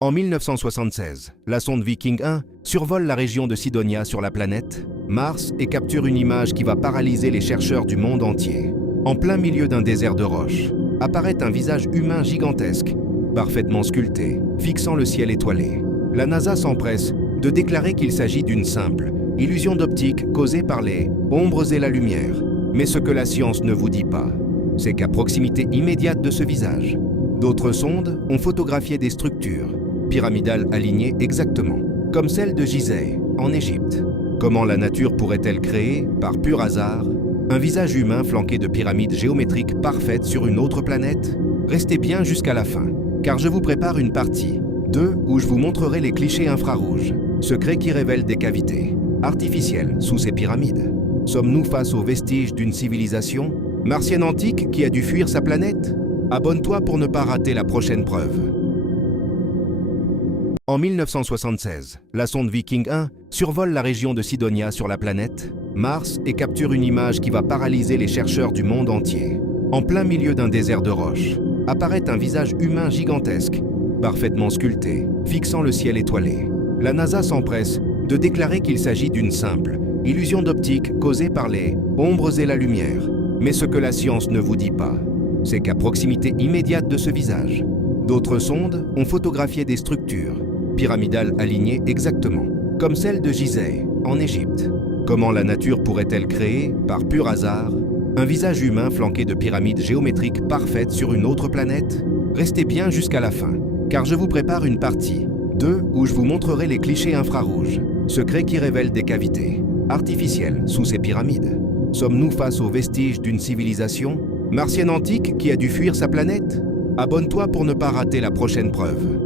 En 1976, la sonde Viking 1 survole la région de Sidonia sur la planète Mars et capture une image qui va paralyser les chercheurs du monde entier. En plein milieu d'un désert de roches, apparaît un visage humain gigantesque, parfaitement sculpté, fixant le ciel étoilé. La NASA s'empresse de déclarer qu'il s'agit d'une simple illusion d'optique causée par les ombres et la lumière. Mais ce que la science ne vous dit pas, c'est qu'à proximité immédiate de ce visage, d'autres sondes ont photographié des structures pyramidales alignées exactement, comme celle de Gizeh, en Égypte. Comment la nature pourrait-elle créer, par pur hasard, un visage humain flanqué de pyramides géométriques parfaites sur une autre planète? Restez bien jusqu'à la fin, car je vous prépare une partie 2 où je vous montrerai les clichés infrarouges, secrets qui révèlent des cavités artificielles sous ces pyramides. Sommes-nous face aux vestiges d'une civilisation martienne antique qui a dû fuir sa planète? Abonne-toi pour ne pas rater la prochaine preuve. En 1976, la sonde Viking 1 survole la région de Sidonia sur la planète Mars et capture une image qui va paralyser les chercheurs du monde entier. En plein milieu d'un désert de roches, apparaît un visage humain gigantesque, parfaitement sculpté, fixant le ciel étoilé. La NASA s'empresse de déclarer qu'il s'agit d'une simple illusion d'optique causée par les ombres et la lumière. Mais ce que la science ne vous dit pas, c'est qu'à proximité immédiate de ce visage, d'autres sondes ont photographié des structures pyramidales alignées exactement, comme celle de Gizeh, en Égypte. Comment la nature pourrait-elle créer, par pur hasard, un visage humain flanqué de pyramides géométriques parfaites sur une autre planète? Restez bien jusqu'à la fin, car je vous prépare une partie 2 où je vous montrerai les clichés infrarouges, secrets qui révèlent des cavités artificielles sous ces pyramides. Sommes-nous face aux vestiges d'une civilisation martienne antique qui a dû fuir sa planète? Abonne-toi pour ne pas rater la prochaine preuve.